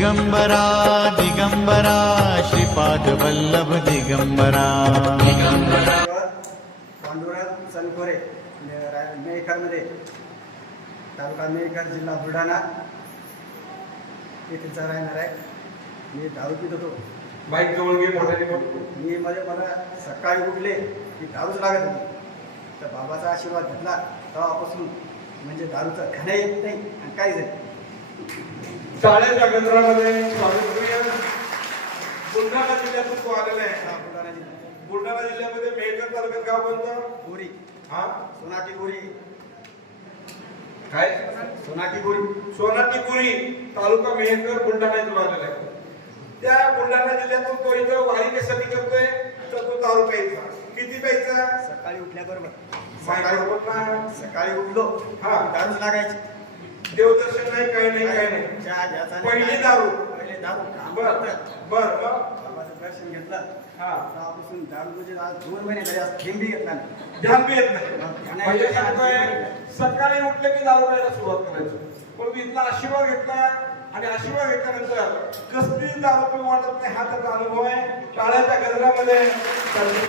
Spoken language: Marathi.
दिगंबरा दिगंबरा श्रीपाद वल्लभ दिगंबरा पांडुरंग सनकोरे मेहकरमध्ये तालुका मेहकर जिल्हा बुलढाणा येथेचा राहणार आहे. मी दारू पित होतो. बाईक जवळ घे मोठ्याने मला सकाळी उठले की दारूच लागत होती. तर बाबाचा आशीर्वाद घेतला तेव्हापासून म्हणजे दारूचा खाणं येत नाही आणि काहीच नाही. शाळेच्या केंद्रामध्ये बुलढाणा जिल्ह्यातून तो आलेला आहे. बुलढाणा जिल्हा बुलढाणा जिल्ह्यामध्ये मेहकर तालुक्यात गाव कोणतं? बोरी हा सोनाटी बोरी काय सोनाटी बोरी सोनाटीपुरी तालुका मेहकर बुलढाणा इथून आलेला आहे. त्या बुलढाणा जिल्ह्यातून तो इथं वारी कशासाठी करतोय तर तो दारू प्यायचा. किती प्यायचा? सकाळी उठल्याबरोबर सकाळी उठलो हा दारूच लागायची. देवदर्शन नाही काही नाही काही नाही चहा घ्यायचा नाही. पहिली दारू पहिले दारू बर बर बाबाचं दर्शन घेतलं. हा तेव्हापासून दारू म्हणजे आज 2 महिने झाले आज थेंब बी घेतला नाही. ध्यान बी येत नाही. म्हणजे सांगतोय सकाळी उठले की दारू प्यायला सुरुवात करायचं. पण मी इथला आशीर्वाद घेतला आणि आशीर्वाद घेतल्यानंतर कसली दारू पिऊ वाटत नाही हा त्याचा अनुभव आहे. टाळ्याच्या गजरामध्ये